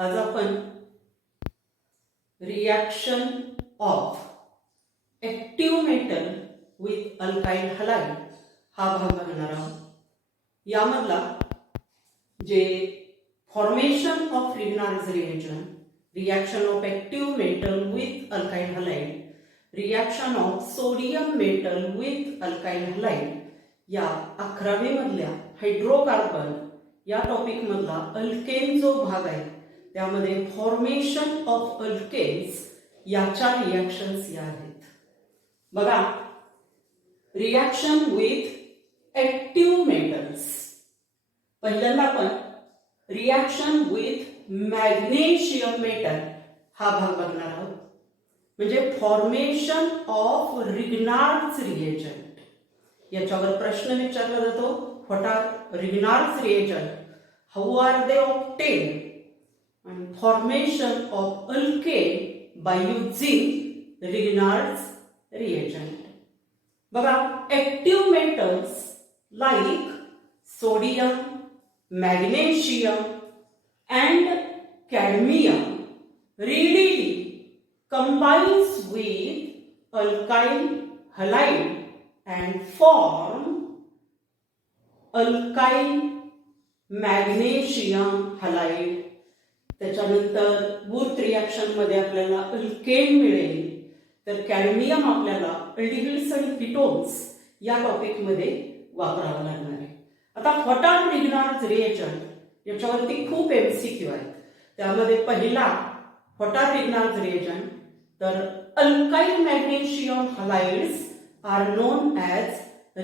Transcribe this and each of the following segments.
आज आपण reaction of active metal with alkyl halide हा भाग बघणार आहोत. यामधला जे formation of Grignard's reagent, reaction of active metal with alkyl halide, reaction of sodium metal with alkyl halide या 11वी मधल्या हायड्रोकार्बन या टॉपिक मधला अल्केन जो भाग आहे त्यामध्ये फॉर्मेशन ऑफ अल्केन्स याच्या रिॲक्शन्स या आहेत. बघा, रिॲक्शन विथ ॲक्टिव्ह मेटल्स. पहिल्यांदा आपण रिॲक्शन विथ मॅग्नेशियम मेटल हा भाग बघणार आहोत. म्हणजे फॉर्मेशन ऑफ रिग्नार्ड्स रिएजंट. याच्यावर प्रश्न विचारला जातो, what are Grignard's reagent, how are they obtained, and formation of alkane by using Grignard's reagent. बघा, active metals like sodium, magnesium and cadmium readily combines with alkyl halide and form alkyl magnesium halide. त्याच्यानंतर booth reaction मध्ये आपल्याला alkane मिळेल, तर cadmium आपल्याला aldehydes आणि ketones या topic मध्ये वापरावं लागणार आहे. आता व्हॉट आर रिग्नार्ड्स रिएजंट याच्यावरती खूप एमसीक्यू आहेत. त्यामध्ये पहिला व्हॉट आर रिग्नार्ड्स रिएजंट, तर alkyl magnesium halides are known as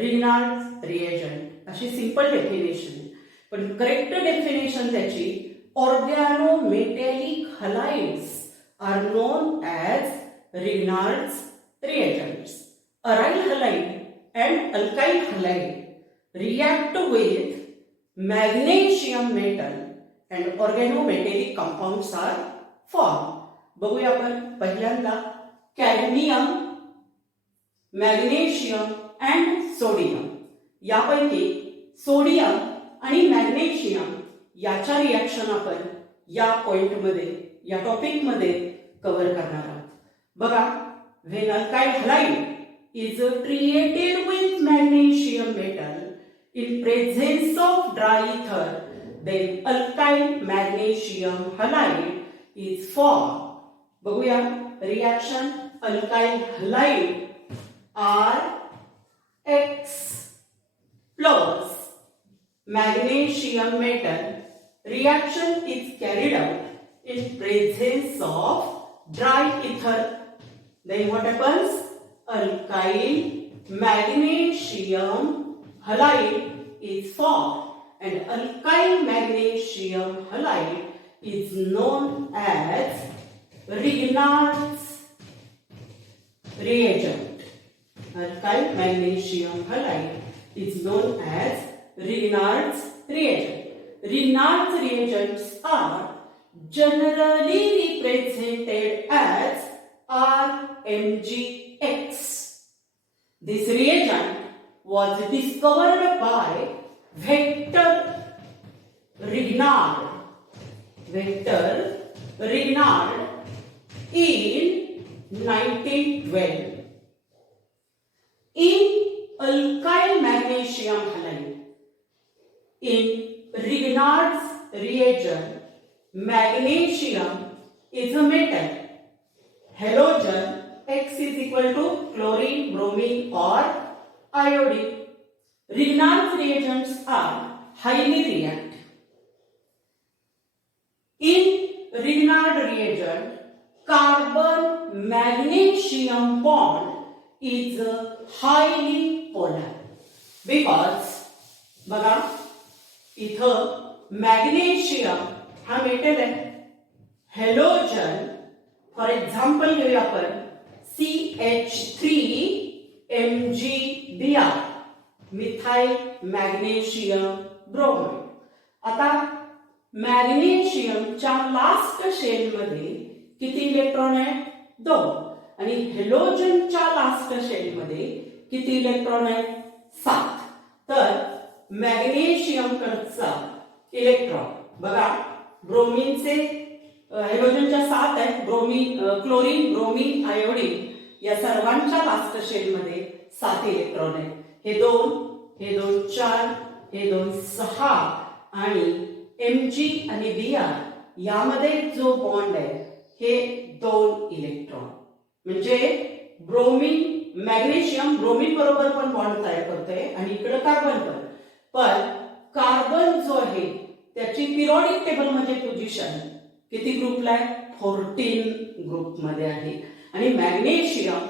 Grignard's reagent अशी सिंपल डेफिनेशन आहे. पण करेक्ट डेफिनेशन त्याची organometallic halides are known as Grignard's reagents. Aryl halide and alkyl halide react with magnesium metal and organometallic compounds are formed. बघूया आपण पहिल्यांदा cadmium, magnesium and sodium. यापैकी sodium आणि magnesium याच्या reaction आपण या पॉइंट मध्ये, या टॉपिक मध्ये कव्हर करणार आहोत. बघा, when alkyl halide is treated with magnesium metal in presence of dry ether, then alkyl magnesium halide is form. बघूया reaction alkyl halide R X plus magnesium metal. Reaction is carried out in presence of dry ether. Then what happens? Alkyl magnesium halide is formed and alkyl magnesium halide is known as Grignard's reagent. Alkyl magnesium halide is known as Grignard's reagent. Grignard's reagents are generally represented as RMgX. This reagent was discovered by Victor Grignard. Victor Grignard in 1912. In alkyl magnesium halide, in Grignard's reagent, magnesium is a metal. Halogen X is equal to chlorine, bromine or iodine. Grignard's reagents are highly reactive. In Grignard reagent, carbon magnesium bond is highly polar because बघा, इथं magnesium हा metal आहे. Halogen for example घेऊया आपण CH3 MgBr, methyl magnesium bromide. आता मॅग्नेशियमच्या last shell मध्ये किती electron आहेत? 2. आणि हॅलोजनच्या लास्ट शेल मध्ये किती इलेक्ट्रॉन आहेत? 7. तर मॅग्नेशियम कडचा इलेक्ट्रॉन बघा, ब्रोमीनचे हायड्रोजनच्या 7 आहेत, ब्रोमीन, क्लोरीन, ब्रोमीन, आयोडीन या सर्वांच्या लास्ट शेलमध्ये 7 इलेक्ट्रॉन आहेत. हे 2, हे 2 4, हे 2 6 आणि Mg आणि Br यामध्ये जो बॉन्ड आहे हे 2 इलेक्ट्रॉन. म्हणजे ब्रोमीन मॅग्नेशियम ब्रोमीन बरोबर पण बॉन्ड तयार करतोय आणि इकडे कार्बन पण कार्बन जो आहे त्याची पिरियोडिक टेबल मध्ये पोझिशन किती ग्रुपला आहे? 14 ग्रुप मध्ये आहे. आणि मॅग्नेशियम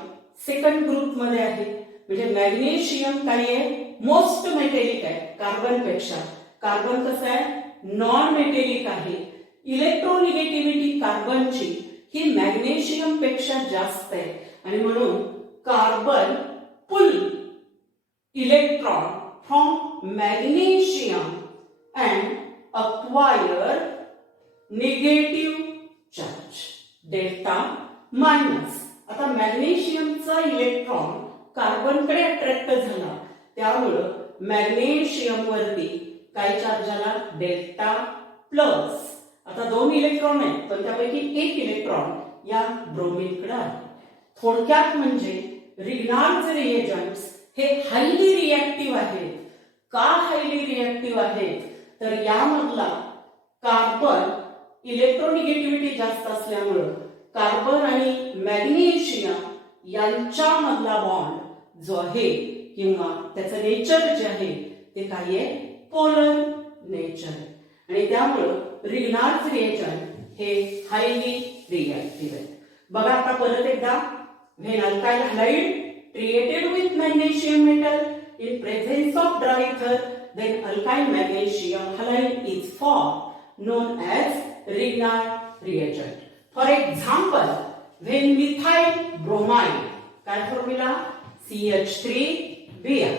सेकंड ग्रुप मध्ये आहे. म्हणजे मॅग्नेशियम काय आहे? मोस्ट मेटेलिक आहे कार्बन पेक्षा. कार्बन कसं आहे? नॉन मेटेलिक आहे. इलेक्ट्रोनिगेटिव्हिटी कार्बनची ही मॅग्नेशियम पेक्षा जास्त आहे आणि म्हणून carbon pull electron from magnesium and acquire negative charge delta minus. आता मॅग्नेशियमचा इलेक्ट्रॉन कार्बनकडे अट्रॅक्ट झाला त्यामुळं मॅग्नेशियम वरती काय चार्ज आला? Delta plus. आता 2 इलेक्ट्रॉन आहेत पण त्यापैकी 1 इलेक्ट्रॉन या ब्रोमीनकडे आहे. थोडक्यात म्हणजे रिग्नार्ड्स रिएजंट्स हे हायली रिएक्टिव्ह आहेत. का हायली रिएक्टिव्ह आहेत? तर यामधला कार्बन इलेक्ट्रोनिगेटिव्हिटी जास्त असल्यामुळं कार्बन आणि मॅग्नेशियम यांच्यामधला बॉन्ड जो आहे किंवा त्याचं नेचर जे आहे ते काय आहे? पोलर नेचर आहे आणि त्यामुळं रिग्नार्ड्स रिएजंट हे हायली रिएक्टिव्ह आहे. बघा आता परत एकदा. When alkyl halide treated with magnesium metal in presence of dry ether, then alkyl magnesium halide is formed known as Grignard reagent. For example, when methyl bromide, काय formula? CH3Br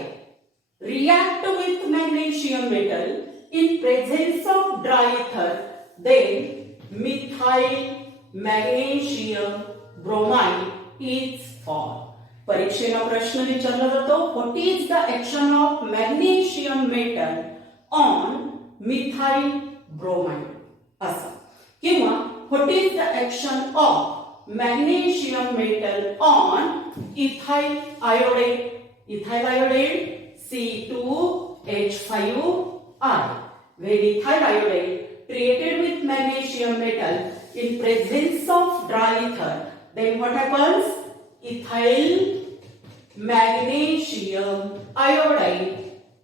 react with magnesium metal in presence of dry ether, then methyl magnesium bromide is formed. परीक्षेला प्रश्न विचारला जातो, what is the action of magnesium metal on methyl bromide असं, किंवा what is the action of magnesium metal on ethyl iodide. Ethyl iodide C2H5I. When ethyl iodide treated with magnesium metal in presence of dry ether, then what happens? Ethyl magnesium iodide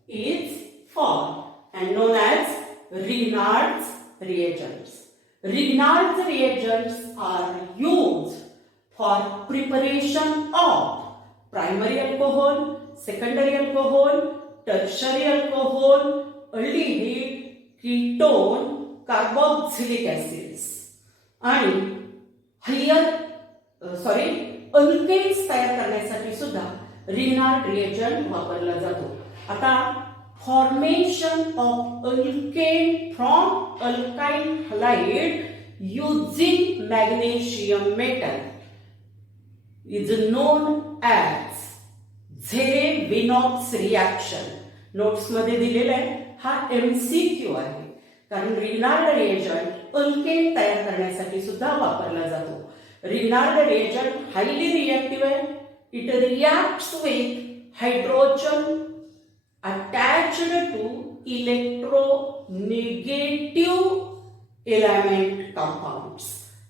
is formed and known as Grignard's reagents. Grignard's reagents are used for preparation of primary alcohol, secondary alcohol, tertiary alcohol, aldehyde, ketone, carboxylic acids आणि alkanes तयार करण्यासाठी सुद्धा Grignard reagent वापरला जातो. आता formation of alkane from alkyl halide using magnesium metal is known as झेरे-विनॉक्स reaction. Notes मध्ये दिलेला आहे, हा MCQ आहे, कारण रिग्नार्ड रिएजंट अल्केन तयार करण्यासाठी सुद्धा वापरला जातो. Grignard reagent highly reactive है. It reacts with hydrogen attached to electronegative element compounds.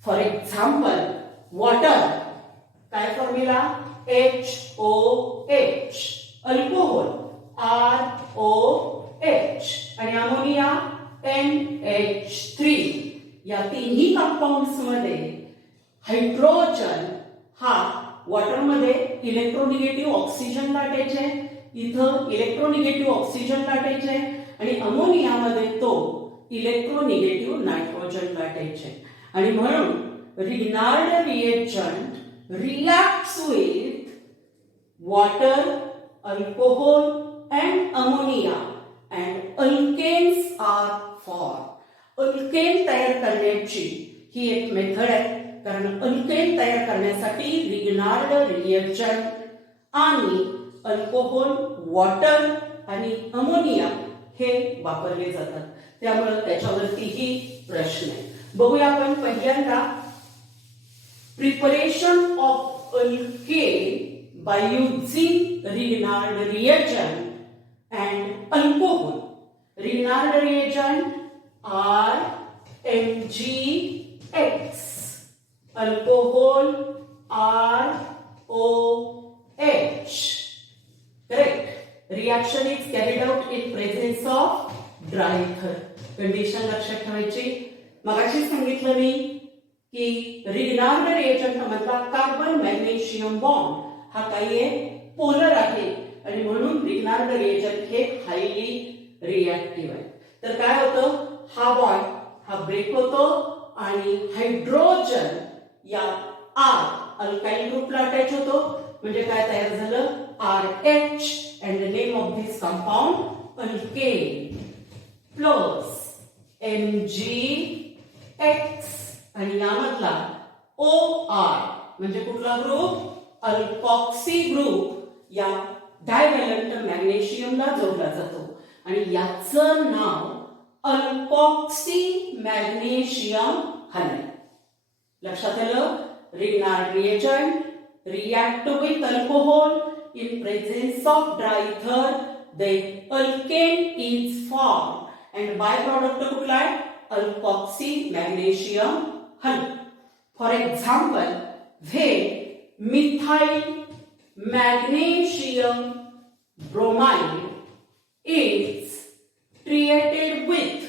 For example, water काय formula? HOH. Alcohol ROH आणि अमोनिया NH3. या तिन्ही कंपाउंड्स मध्ये हायड्रोजन हा वॉटर मध्ये इलेक्ट्रोनिगेटिव्ह ऑक्सिजन लाटायचे, इथं इलेक्ट्रोनिगेटिव्ह ऑक्सिजन लाटायचे आणि अमोनिया मध्ये तो इलेक्ट्रोनिगेटिव्ह नायट्रोजन लाटायचे. आणि म्हणून Grignard reagent reacts with water, alcohol and ammonia and alkanes are form. Alkane तयार करण्याची ही एक मेथड आहे, कारण अल्केन तयार करण्यासाठी रिग्नार्ड रिएजंट आणि अल्कोहोल, वॉटर आणि अमोनिया हे वापरले जातात. त्यामुळे त्याच्यावरतीही प्रश्न आहे. बघूया आपण पहिल्यांदा preparation of alkane by using Grignard reagent and alcohol. Grignard reagent RMgX, alcohol ROH. Correct. Reaction is carried out in presence of dry ether. Condition लक्षात ठेवायची. मगाशी सांगितलं मी की रिनार्ड रिएजंट मधला कार्बन मॅग्नेशियम बॉन्ड हा काही आहे पोलर आहे आणि म्हणून रिनार्ड रिएजंट हे हायली रिएक्टिव्ह आहे. तर काय होतं, हा बॉन्ड हा ब्रेक होतो आणि हायड्रोजन या R अल्काइल ग्रुपला अटॅच होतो. म्हणजे काय तयार झालं, RH and the name of this compound alkane plus MgX आणि यामधला OR म्हणजे कुठला ग्रुप, अल्कॉक्सी ग्रुप या डायव्हॅलंट मॅग्नेशियमला जोडला जातो आणि याचं नाव अल्कॉक्सी मॅग्नेशियम हायड्राइड. लक्षात आलं. रिनार्ड reagent react with alcohol in presence of dry ether, then alkane is formed and byproduct कुठला आहे, alkoxy magnesium halide. For example, when methyl magnesium bromide is treated with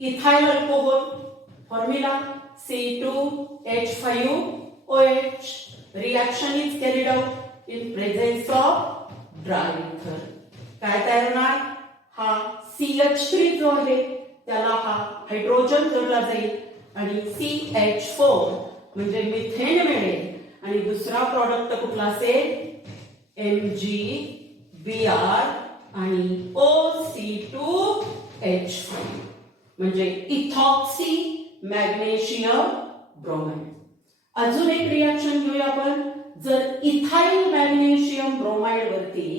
ethyl alcohol, formula C2H5OH, reaction is carried out in presence of dry ether. काय तयार होणार, हा CH3 जो आहे त्याला हा हायड्रोजन जोडला जाईल आणि CH4 म्हणजे मिथेन मिळेल आणि दुसरा प्रॉडक्ट कुठला असेल, MgBr आणि OC2H5 म्हणजे इथॉक्सी मॅग्नेशियम ब्रोमाइड. अजून एक रिएक्शन घेऊया आपण. जर इथाइल मॅग्नेशियम ब्रोमाइड वरती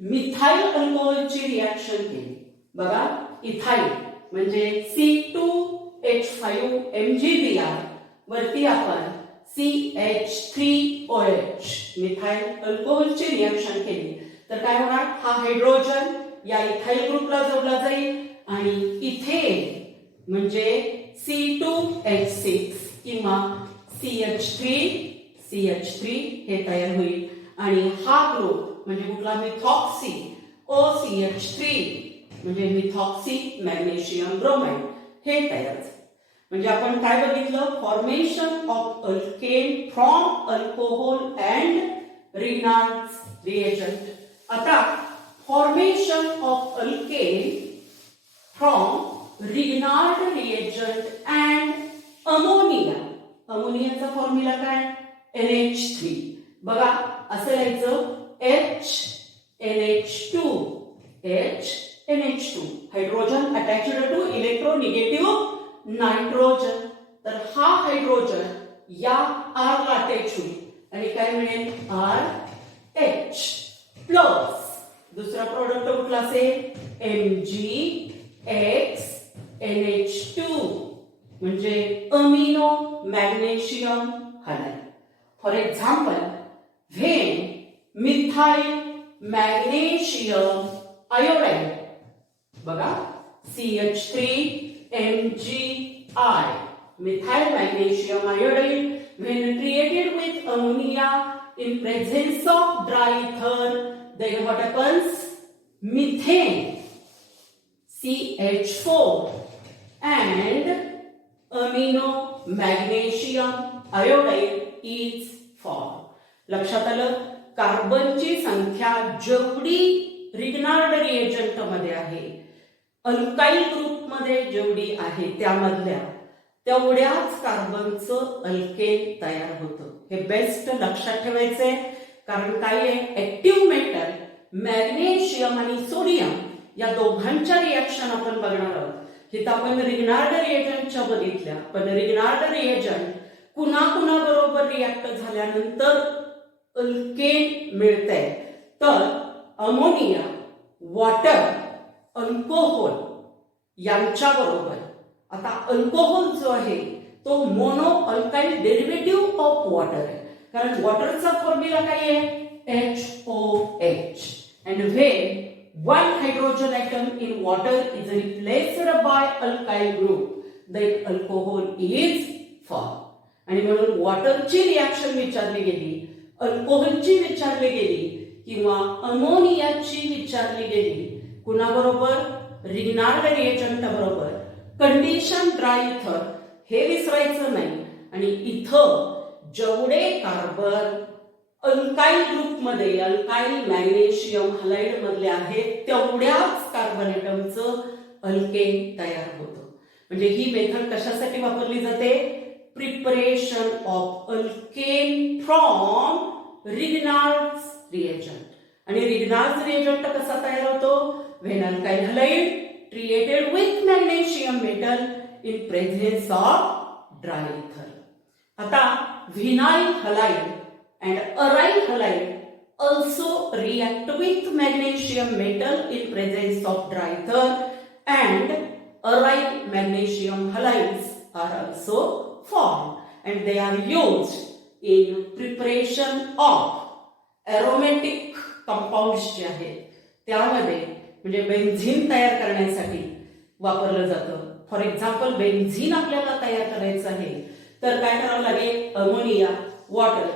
मिथाइल अल्कोहोलची रिएक्शन केली, बघा इथाइल म्हणजे C2H5MgBr वरती आपण CH3OH मिथाइल अल्कोहोलची रिएक्शन केली तर काय होणार, हा हायड्रोजन या इथाइल ग्रुपला जोडला जाईल आणि इथे म्हणजे C2H6 किंवा CH3 हे तयार होईल आणि हा ग्रुप म्हणजे कुठला, मिथॉक्सी OCH3 म्हणजे मिथॉक्सी मॅग्नेशियम ब्रोमाइड हे तयार झाले. म्हणजे आपण काय बघितलं, formation of alkane from alcohol and Grignard reagent. आता formation of alkane from Grignard reagent and ammonia. अमोनियाचा फॉर्म्युला काय, NH3. बघा असं लिहायचं HNH2 hydrogen attached to electronegative nitrogen. तर हा हायड्रोजन या R ला अटॅच होईल आणि काय मिळेल, RH प्लस दुसरा प्रोडक्ट कुठला असेल, MgX NH2 म्हणजे amino magnesium hydride. For example, when methyl magnesium iodide, बघा CH3MgI methyl magnesium iodide when treated with ammonia in presence of dry ether, then what happens, methane CH4 and amino magnesium iodide is formed. लक्षात आलं. कार्बनची संख्या जेवढी रिनार्ड reagent मध्ये आहे, alkyl group मध्ये जेवढी आहे त्यामधल्या तेवढ्याच कार्बनचं अल्केन तयार होतं. हे बेस्ट लक्षात ठेवायचंय. कारण काय आहे, ऍक्टिव्ह मेटल मॅग्नेशियम आणि सोडियम या दोघांच्या रिएक्शन आपण बघणार आहोत. इथं आपण रिनार्ड रिएजंटच्या बघितल्या, पण रिनार्ड रिएजंट कुणा बरोबर रिएक्ट झाल्यानंतर अल्केन मिळतंय, तर अमोनिया, वॉटर, अल्कोहोल यांच्या बरोबर. आता अल्कोहोल जो आहे तो mono alkyl derivative of water आहे, कारण वॉटरचा फॉर्म्युला काय आहे HOH. And when one hydrogen atom in water is replaced by alkyl group, then alcohol is formed. आणि म्हणून वॉटरची रिॲक्शन विचारली गेली, अल्कोहोलची विचारली गेली किंवा अमोनियाची विचारली गेली, कुणाबरोबर रिग्नार्ड रिएजंट बरोबर. कंडिशन ड्राय इथर हे विसरायचं नाही. आणि इथं जेवढे कार्बन अल्काइल ग्रुप मध्ये अल्काइल मॅग्नेशियम हलाइड मधले आहेत तेवढ्याच कार्बन ॲटमचं अल्केन तयार होतं. म्हणजे ही मेथड कशासाठी वापरली जाते, preparation of alkane from Grignard's reagent. आणि रिग्नार्ड्स रिएजंट कसा तयार होतो, when alkyl halide treated with magnesium metal in presence of dry ether. आता vinyl halide and aryl halide also react with magnesium metal in presence of dry ether, and aryl magnesium halides are also formed and they are used in preparation of aromatic compounds जे आहेत त्यामध्ये म्हणजे benzene तयार करण्यासाठी वापरलं जातं. For example benzene आपल्याला तयार करायचं आहे तर काय करावं लागेल, अमोनिया, वॉटर,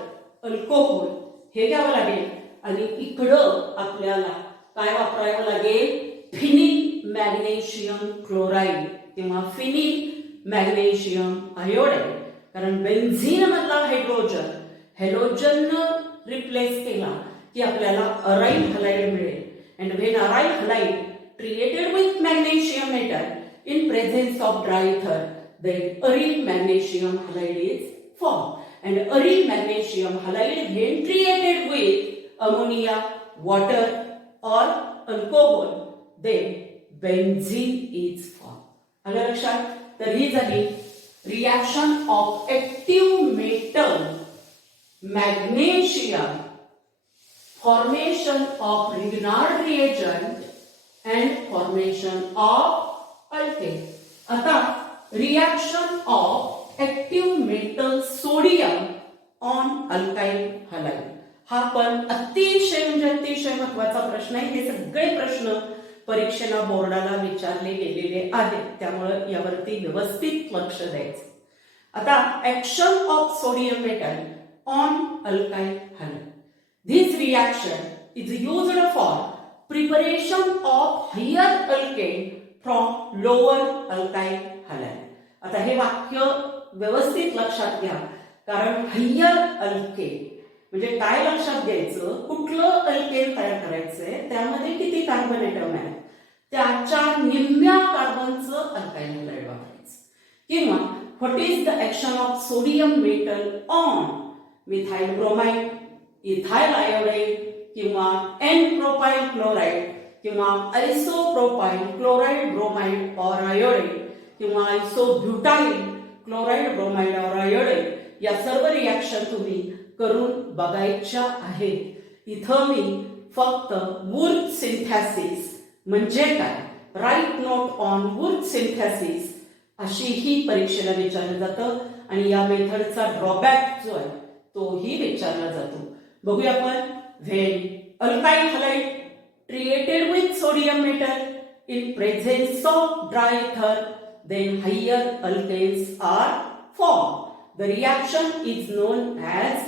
अल्कोहोल हे घ्यावं लागेल आणि इकडं आपल्याला काय वापरावं लागेल, फिनिल मॅग्नेशियम क्लोराईड किंवा फिनिल मॅग्नेशियम आयोडाईड. कारण बेन्झीन मधला हायड्रोजन हॅलोजननं रिप्लेस केला की आपल्याला अराईल हलाइड मिळेल. And when aryl halide treated with magnesium metal in presence of dry ether, then aryl magnesium halide is formed. And aryl magnesium halide when treated with ammonia, water or alcohol, then benzene is formed. आलं लक्षात? तर ही झाली reaction of active metal magnesium, formation of Grignard reagent and formation of alkane. आता reaction of active metal sodium on alkyl halide हा पण अतिशय महत्वाचा प्रश्न आहे. हे सगळे प्रश्न परीक्षेला बोर्डाला विचारले गेलेले आहेत, त्यामुळे यावरती व्यवस्थित लक्ष द्यायचं. आता action of sodium metal on alkyl halide. This reaction is used for preparation of higher alkane from lower alkyl halide. आता हे वाक्य व्यवस्थित लक्षात घ्या, कारण हायर अल्केन म्हणजे काय लक्षात घ्यायचं, कुठलं अल्केन तयार करायचंय, त्यामध्ये किती कार्बन ॲटम आहे, त्याच्या निम्म्या कार्बनचं अल्काइल हलाइड वापरायचं. किंवा what is the action of sodium metal on methyl bromide, ethyl iodide किंवा एन प्रोपाइल क्लोराइड किंवा आयसोप्रोपाइल क्लोराइड ब्रोमाइड और आयोडाइड किंवा आयसोब्युटाइल क्लोराइड ब्रोमाइड और आयोडाइड, या सर्व रिॲक्शन तुम्ही करून बघायच्या आहेत. इथं मी फक्त वुर्थ सिंथेसिस म्हणजे काय, राईट नोट ऑन वुर्थ सिंथेसिस अशी ही परीक्षेला विचारलं जातं आणि या मेथडचा ड्रॉबॅक जो आहे तोही विचारला जातो. बघूया आपण. When alkyl halide treated with sodium metal in presence of dry ether, then higher alkanes are formed. The reaction is known as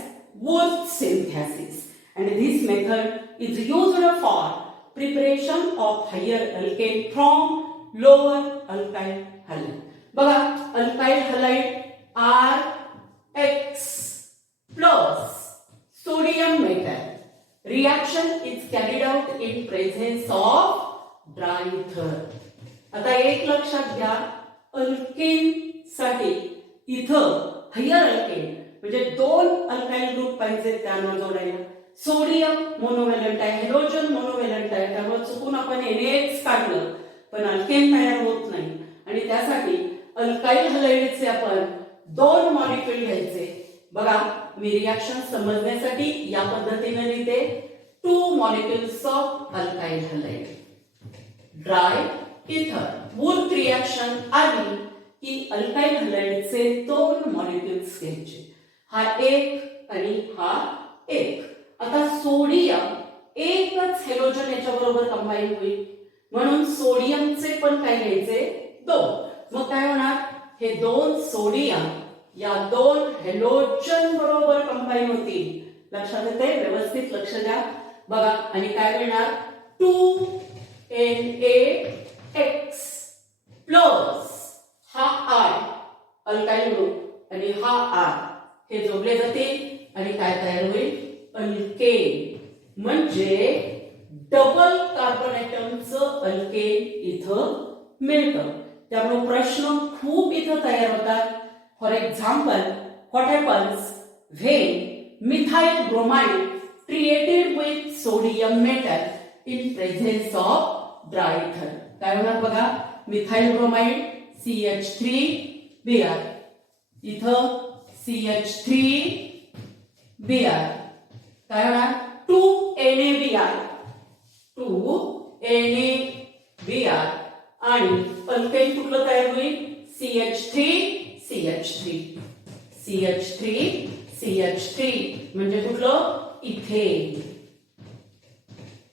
Wurth synthesis, and this method is used for preparation of higher alkane from lower alkyl halide. बघा, alkyl halide RX plus sodium metal. Reaction is carried out in presence of dry ether. आता एक लक्षात घ्या, alkane साठी इथं higher alkane म्हणजे दोन alkyl group पाहिजे त्यांना जोडायला. सोडियम मोनोव्हॅलंट आहे, हायड्रोजन मोनोव्हॅलंट आहे, त्यामुळे चुकून आपण NaX काढलं पण अल्केन तयार होत नाही. आणि त्यासाठी अल्काइल हलाइडचे आपण दोन मॉलिक्यूल घ्यायचे. बघा, मी रिॲक्शन समजण्यासाठी या पद्धतीने लिहिते. 2 molecules of alkyl halide, dry ether. Wurtz reaction आली की अल्काइल हॅलाइडचे 2 मॉलिक्युल्स घ्यायचे. हा एक आणि हा एक. आता सोडियम एकच हॅलोजन याच्या बरोबर कंबाईन होईल, म्हणून सोडियमचे पण काय घ्यायचे 2. मग काय होणार, हे 2 सोडियम या 2 हॅलोजन बरोबर कंबाईन होतील. लक्षात येते, व्यवस्थित लक्ष द्या बघा. आणि काय मिळणार, 2NaX प्लस हा आय अल्काइल ग्रुप आणि हा आर हे जोडले जातील आणि काय तयार होईल, अल्केन. म्हणजे डबल कार्बन ॲटमचं अल्केन इथं मिळतं. त्यामुळे प्रश्न खूप इथं तयार होतात. For example, what happens when methyl bromide treated with sodium metal in presence of dry ether. काय होणार बघा, मिथाइल ब्रोमाइड CH3Br, इथं CH3Br काय होणार, 2NaBr, 2NaBr आणि अल्केन कुठलं तयार होईल, CH3 म्हणजे कुठलं, इथेन.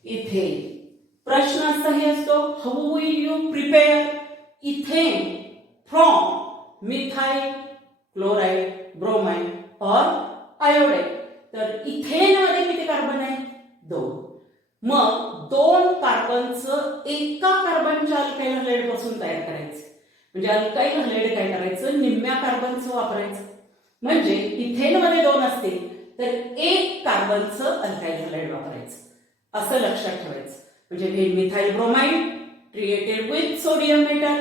इथेन. प्रश्न असाही असतो, how will you prepare ethane from methyl chloride, bromide और आयोडाइड. तर इथेन मध्ये किती कार्बन आहे, 2. मग 2 कार्बनचं एका कार्बनच्या अल्काइल हॅलाइड पासून तयार करायचं. म्हणजे अल्काइल हॅलाइड काय करायचं, निम्म्या कार्बनचं वापरायचं. म्हणजे इथेन मध्ये 2 असतील तर 1 कार्बनचं अल्काइल हॅलाइड वापरायचं. असं लक्षात ठेवायचं. म्हणजे methyl bromide treated with sodium metal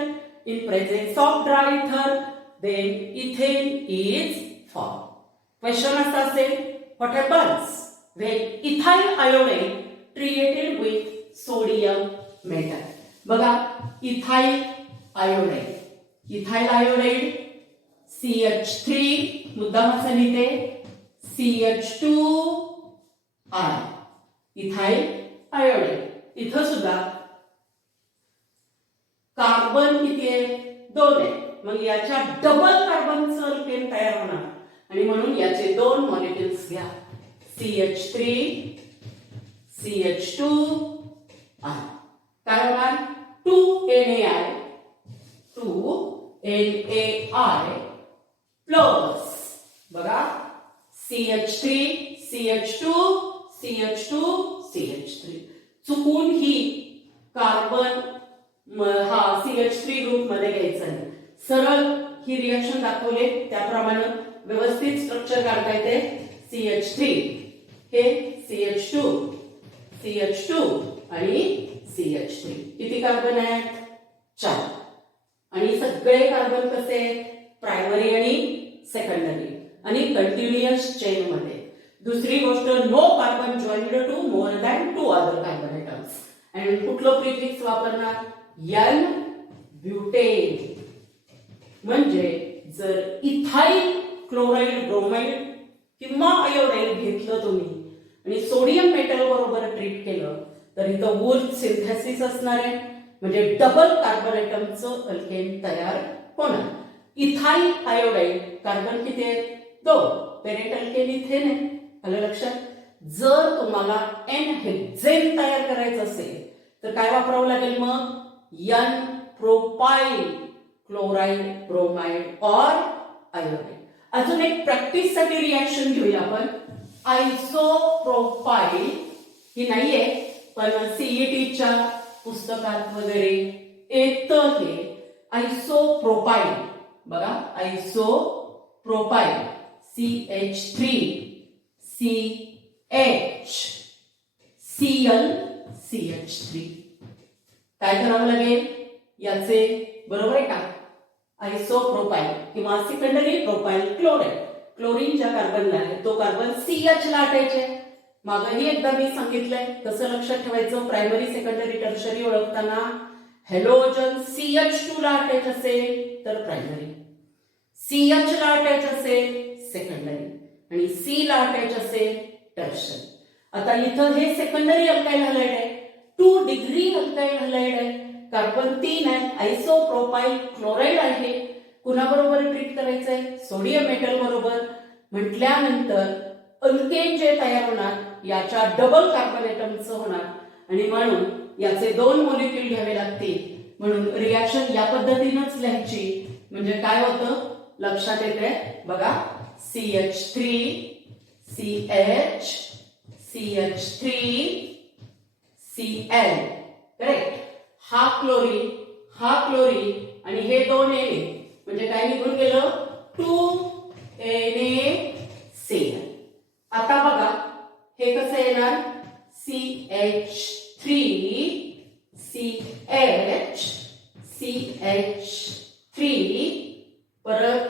in presence of dry ether, then ethane is formed. Question असा असेल, what happens when ethyl iodide treated with sodium metal. बघा, ethyl iodide CH3 मुद्दाम असं लिहिते, CH2I ethyl iodide. इथं सुद्धा carbon किती आहे, 2 आहे. मग याच्या डबल कार्बनचं अल्केन तयार होणार आणि म्हणून याचे 2 मॉलिक्युल्स घ्या, CH3 CH2I. काय होणार, 2NaI प्लस बघा CH3 CH2 CH2 CH3. चुकून ही कार्बन हा CH3 ग्रुप मध्ये घ्यायचा आहे. सरळ ही रिएक्शन दाखवले त्याप्रमाणे व्यवस्थित स्ट्रक्चर काढता येते. CH3 हे CH2 आणि CH3 किती कार्बन आहेत, 4. आणि सगळे कार्बन कसे आहेत, प्रायमरी आणि सेकंडरी आणि कंटिन्युअस चेन मध्ये. दुसरी गोष्ट, no carbon joined to more than 2 other carbon atoms. आणि कुठलं प्रिफिक्स वापरणार, N ब्युटेन. म्हणजे जर इथाइल क्लोराइड, ब्रोमाइड किंवा आयोडाइड घेतलं तुम्ही आणि सोडियम मेटल बरोबर ट्रीट केलं तर इथं वूर्थ सिंथेसिस असणार आहे. म्हणजे डबल कार्बन ॲटमचं अल्केन तयार होणार. इथाइल आयोडाइड कार्बन किती आहेत, 2. पेरेंट अल्केन इथेन आहे. आलं लक्षात. जर तुम्हाला एन हेक्सेन तयार करायचं असेल तर काय वापरावं लागेल, मग N प्रोपाइल क्लोराइड, ब्रोमाइड और आयोडाइड. अजून एक प्रॅक्टिस साठी रिएक्शन घेऊया आपण. आयसोप्रोपाइल ही नाहीये पण सीईटीच्या पुस्तकात वगैरे येतं हे. आयसोप्रोपाइल बघा, आयसोप्रोपाइल CH3CHCl काय करावं लागेल, याचे बरोबर आहे का, आयसोप्रोपाइल किंवा सेकंडरी प्रोपाइल क्लोराइड. क्लोरीनच्या कार्बनला आहे तो कार्बन CH ला अटायचे. मागही एकदा मी सांगितलंय कसं लक्षात ठेवायचं. प्रायमरी, सेकंडरी, टर्शरी ओळखताना हॅलोजन CH2 ला अटॅच असेल तर प्रायमरी, CH ला अटॅच असेल सेकंडरी आणि C ला अटॅच असेल टर्शरी. आता इथं हे सेकंडरी अल्काइल हॅलाइड आहे, 2 डिग्री अल्काइल हॅलाइड आहे, कार्बन 3 आहे, आयसोप्रोपाइल क्लोराइड आहे. कुणाबरोबर ट्रीट करायचंय? सोडियम मेटल बरोबर. म्हटल्यानंतर अल्केन जे तयार होणार याच्या डबल कार्बन एटमचं होणार आणि म्हणून याचे 2 मॉलिक्यूल घ्यावे लागतील. म्हणून रिॲक्शन या पद्धतीनेच लिहायची. म्हणजे काय होतं लक्षात येते बघा, CH3 CH CH3 Cl. Correct. हा क्लोरीन आणि हे 2 Na म्हणजे काय निघून गेलं 2NaCl. आता बघा हे कसं येणार CH3 CH3 परत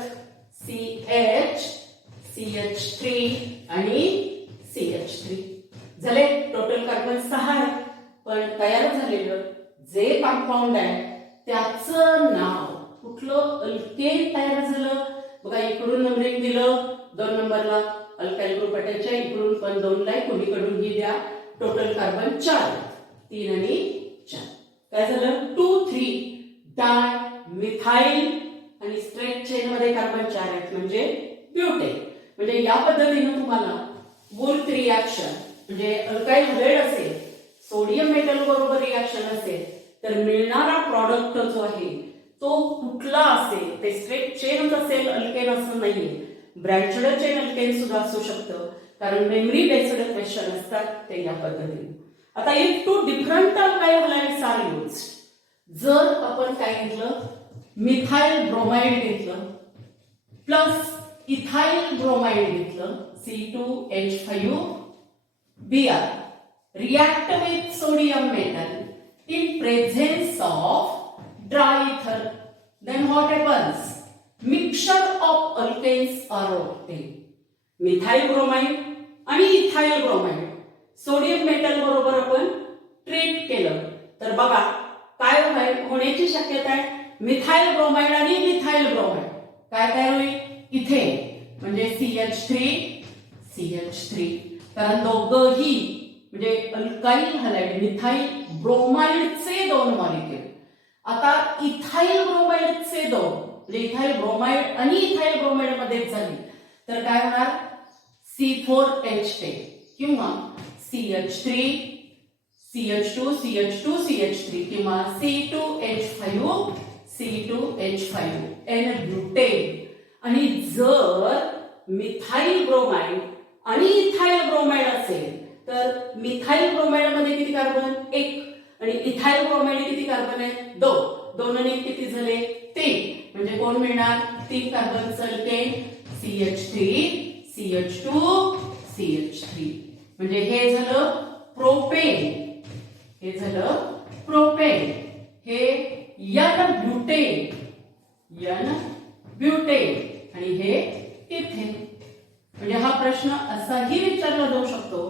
CH3 आणि CH3 झाले. टोटल कार्बन 6 आहे. पण तयार झालेलं जे कंपाऊंड आहे त्याचं नाव कुठलं? अल्केन तयार झालं बघा. इकडून नंबरिंग दिलं 2 नंबरला अल्काइल ग्रुप अटॅचच्या, इकडून पण 2 ला, कोणीकडून ही द्या. टोटल कार्बन 4, 3 आणि 4. काय झालं 2 3 डाय मिथाइल आणि स्ट्रेट चेन मध्ये कार्बन 4 आहेत म्हणजे ब्युटेन. म्हणजे या पद्धतीने तुम्हाला वुर्थ रिॲक्शन म्हणजे अल्काइल हॅलाइड असेल, सोडियम मेटल बरोबर रिॲक्शन असेल तर मिळणारा प्रॉडक्ट जो आहे तो कुठला असेल? ते स्ट्रेट चेन असेल, अल्केन असं नाहीये. ब्रँचड चेन अल्केन सुद्धा असू शकतं कारण मेमरी बेस्ड क्वेश्चन असतात ते या पद्धतीने. आता if 2 different alkyl halides are used, जर आपण काय घेतलं मिथाइल ब्रोमाइड घेतलं प्लस इथाइल ब्रोमाइड घेतलं C2H5Br react with sodium metal in presence of dry ether, then what happens? Mixture of alkanes are obtained. Methyl bromide आणि ethyl bromide sodium metal बरोबर आपण treat केलं तर बघा काय होण्याची शक्यता आहे? मिथाइल ब्रोमाइड आणि मिथाइल ब्रोमाइड काय तयार होईल? इथेन म्हणजे CH3 कारण दोघंही म्हणजे अल्काइल हॅलाइड मिथाइल ब्रोमाइडचे 2 मॉलिक्यूल. आता इथाइल ब्रोमाइडचे 2 म्हणजे इथाइल ब्रोमाइड आणि इथाइल ब्रोमाइड मध्येच झाली तर काय होणार? C4H10 किंवा CH3 CH2 CH2 CH3 किंवा C2H5N ब्युटेन. आणि जर मिथाइल ब्रोमाइड आणि इथाइल ब्रोमाइड असेल तर मिथाइल ब्रोमाइड मध्ये किती कार्बन? 1 आणि इथाइल ब्रोमाइड किती कार्बन आहे? 2. 2 आणि 1 किती झाले? 3. म्हणजे कोण मिळणार? 3 कार्बनचं अल्केन CH3 CH2 CH3. म्हणजे हे झालं प्रोपेन. हे ब्युटेन आणि हे इथेन. म्हणजे हा प्रश्न असाही विचारला जाऊ शकतो,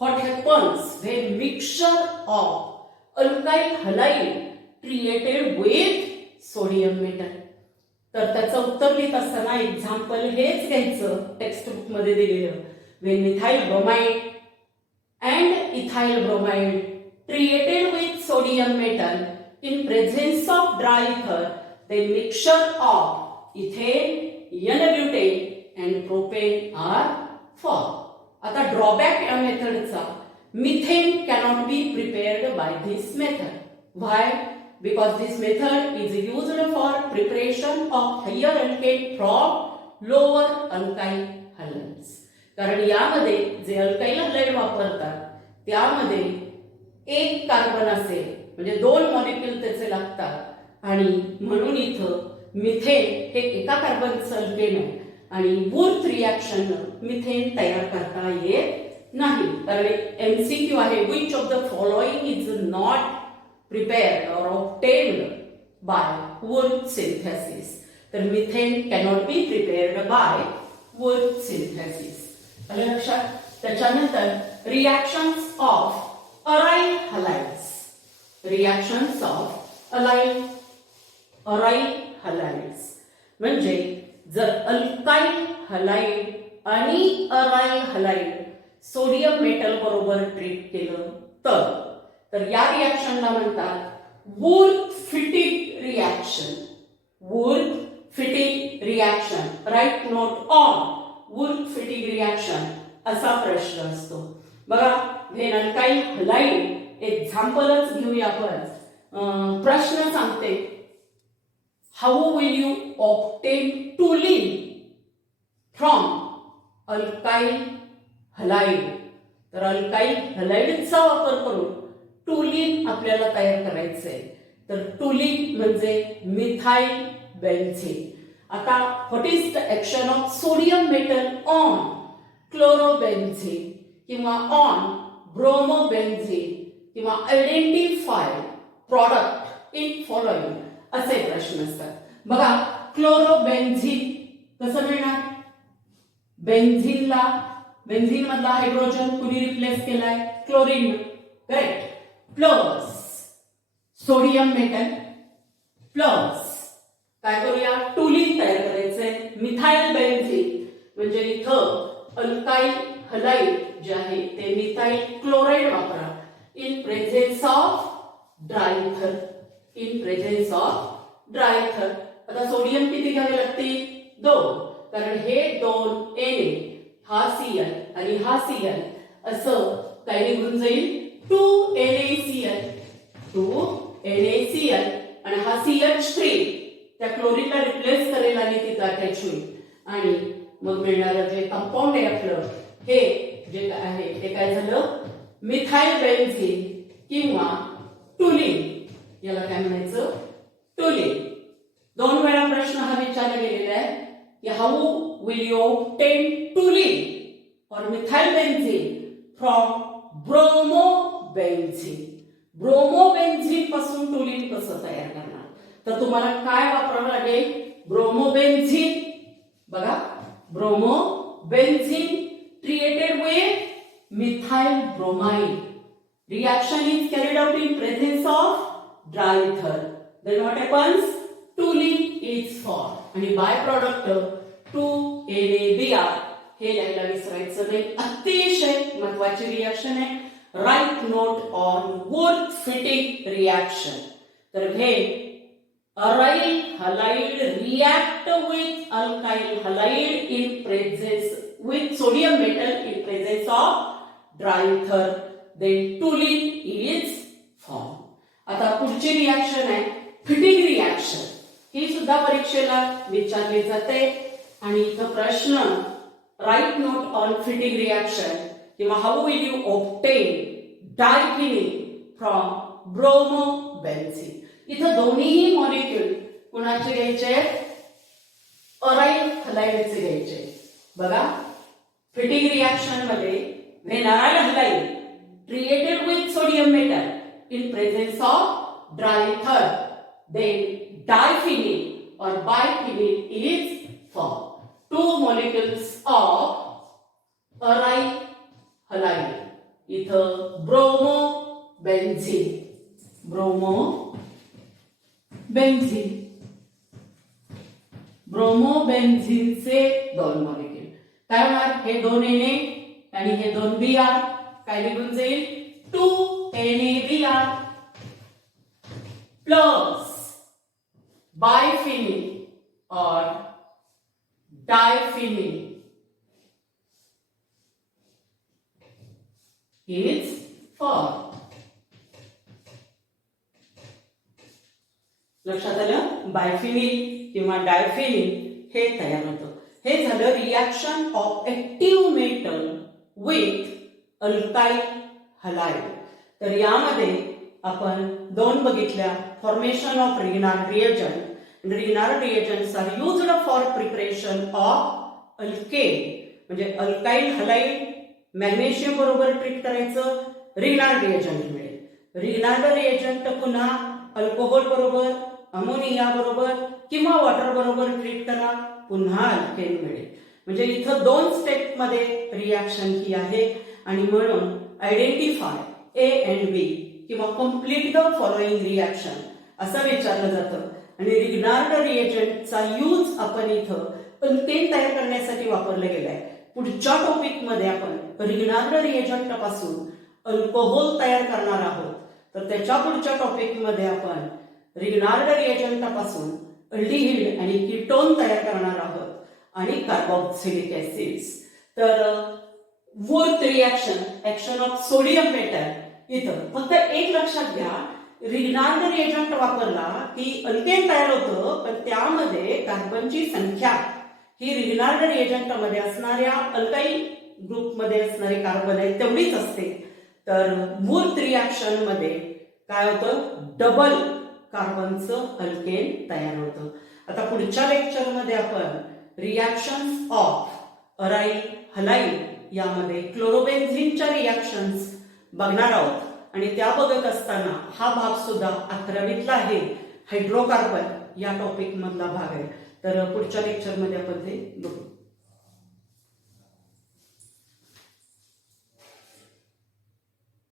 what happens when mixture of alkyl halide created with sodium metal? तर त्याचं उत्तर लिहित असताना एक्झाम्पल हेच घ्यायचं टेक्स्ट बुक मध्ये दिलेलं. When methyl bromide and ethyl bromide created with sodium metal in presence of dry ether, the mixture of ethane, N-butane and propane are formed. आता ड्रॉबॅक या मेथडचा methane cannot be prepared by this method. Why? Because this method is used for preparation of higher alkane from lower alkyl halides. कारण यामध्ये जे alkyl halide वापरतात त्यामध्ये 1 carbon असेल म्हणजे 2 मॉलिक्यूल त्याचे लागतात आणि म्हणून इथं मिथेन हे एका कार्बनचं अल्केन आहे आणि वुर्थ रिॲक्शन मिथेन तयार करता येत नाही. कारण MCQ आहे, which of the following is not prepared or obtained by Wurth synthesis? तर methane cannot be prepared by Wurth synthesis. आलं लक्षात? त्याच्यानंतर reactions of aryl halides. Reactions of aryl halides म्हणजे जर अल्काइल हॅलाइड आणि अराइल हॅलाइड सोडियम मेटल बरोबर treat केलं तर या रिॲक्शनला म्हणतात Wurtz Fittig reaction. Wurtz Fittig reaction, write note on वूड फिटिंग रिॲक्शन असा प्रश्न असतो. बघा, व्हेन अल्काइल हलाइड एक्झाम्पलच घेऊया आपण. प्रश्न सांगते, how will you obtain toluene from alkyl halide. तर अल्काइल हलाइडचा वापर करून टोलिन आपल्याला तयार करायचं आहे. तर टोलिन म्हणजे मिथाइल बेन्झीन. आता what is the action of sodium metal on chlorobenzene किंवा ऑन ब्रोमोबेन्झीन किंवा आयडेंटिफाय प्रॉडक्ट इन फॉलोइंग असे प्रश्न असतात. बघा, क्लोरोबेन्झीन कसं मिळणार? बेन्झीन मधला हायड्रोजन कुणी रिप्लेस केलाय? Chlorine. Correct. Plus sodium metal plus काय करूया? टोलिन तयार करायचंय. मिथाइल बेन्झीन म्हणजे इथं अल्काइल हलाइड जे आहे ते मिथाइल क्लोराइड वापरा in presence of dry ether. In presence of dry ether. आता सोडियम किती घ्यावे लागतील? 2, कारण हे 2 Na हा Cl आणि हा Cl असं काय निघून जाईल? 2NaCl. 2NaCl आणि हा CH3 त्या क्लोरीनला रिप्लेस करेल आणि तिथं अटॅच होईल आणि मग मिळणारं जे कंपाऊंड आहे आपलं हे जे आहे ते काय झालं? मिथाइल बेन्झीन किंवा टोलिन. याला काय म्हणायचं? टोलिन. 2 वेळा प्रश्न हा विचारला गेलेला आहे की how will you obtain toluene और मिथाइल बेन्झीन फ्रॉम ब्रोमोबेन्झीन. ब्रोमोबेन्झीन पासून टोलिन कसं तयार करणार? तर तुम्हाला काय वापरावं लागेल? ब्रोमोबेन्झीन. बघा, bromobenzene treated with methyl bromide. Reaction is carried out in presence of diether. Then what happens? Toluene is formed. आणि बाय प्रॉडक्ट 2NaBr हे लिहायला विसरायचं नाही. अतिशय महत्वाची रिएक्शन आहे. राईट नोट ऑन वूड फिटिंग रिएक्शन. तर हे aryl halide react with alkyl halide in presence with sodium metal in presence of diether. Then toluene is formed. आता पुढची रिएक्शन आहे फिटिंग रिएक्शन. ही सुद्धा परीक्षेला विचारली जाते आणि इथं प्रश्न write note on Fittig reaction किंवा how will you obtain diphenyl from bromobenzene. इथं दोन्ही मॉलिक्यूल कुणाचे घ्यायचे? अराइल हलाइडचे घ्यायचे. बघा, फिटिंग रिएक्शन मध्ये when aryl halide treated with sodium metal in presence of diether, then diphenyl or biphenyl is formed. 2 molecules of aryl halide. इथं ब्रोमोबेन्झीन. ब्रोमोबेन्झीनचे 2 molecule काय होणार? हे 2 Na आणि हे 2 Br काय निघून जाईल? 2NaBr प्लस बायफिनिल और डायफिनिल इज फॉर्म. लक्षात आलं? बायफिनिल किंवा डायफिनिल हे तयार होतं. हे झालं reaction of active metal with alkyl halide. तर यामध्ये आपण 2 बघितल्या. Formation of Grignard reagent. Grignard reagents are used for preparation of alkane. म्हणजे अल्काइल हलाइड मॅग्नेशियम बरोबर ट्रीट करायचं, रिग्नार्ड रिएजंट मिळेल. रिग्नार्ड रिएजंट पुन्हा अल्कोहोल बरोबर, अमोनिया बरोबर किंवा वॉटर बरोबर ट्रीट करा, पुन्हा अल्केन मिळेल. म्हणजे इथं 2 स्टेप मध्ये रिएक्शन ही आहे आणि म्हणून आयडेंटिफाय A and B किंवा कंप्लीट द फॉलोइंग रिएक्शन असं विचारलं जातं. आणि रिग्नार्ड रिएजंटचा यूज आपण इथं अल्केन तयार करण्यासाठी वापरला गेलाय. पुढच्या टॉपिक मध्ये आपण रिग्नार्ड रिएजंट पासून अल्कोहोल तयार करणार आहोत. तर त्याच्या पुढच्या टॉपिक मध्ये आपण रिग्नार्ड रिएजंट पासून अल्डिहिड आणि कीटोन तयार करणार आहोत आणि कार्बोक्सिलिक ऍसिड्स. तर Wurtz reaction, action of sodium metal, इथं फक्त एक लक्षात घ्या, रिग्नार्ड रिएजंट वापरला की अल्केन तयार होतं, पण त्यामध्ये कार्बनची संख्या ही रिग्नार्ड रिएजंट मध्ये असणाऱ्या अल्काईल ग्रुपमध्ये असणारे कार्बन आहेत तेवढीच असते. तर वूर्थ रिॲक्शन मध्ये काय होतं, डबल कार्बनचं अल्केन तयार होतं. आता पुढच्या लेक्चरमध्ये आपण रिॲक्शन्स ऑफ अराईल हलाईल यामध्ये क्लोरोबेन्झिनच्या रिॲक्शन्स बघणार आहोत. आणि त्या बघत असताना हा भाग सुद्धा 11वीतला आहे, हायड्रोकार्बन या टॉपिक मधला भाग आहे. तर पुढच्या लेक्चरमध्ये आपण ते बघू.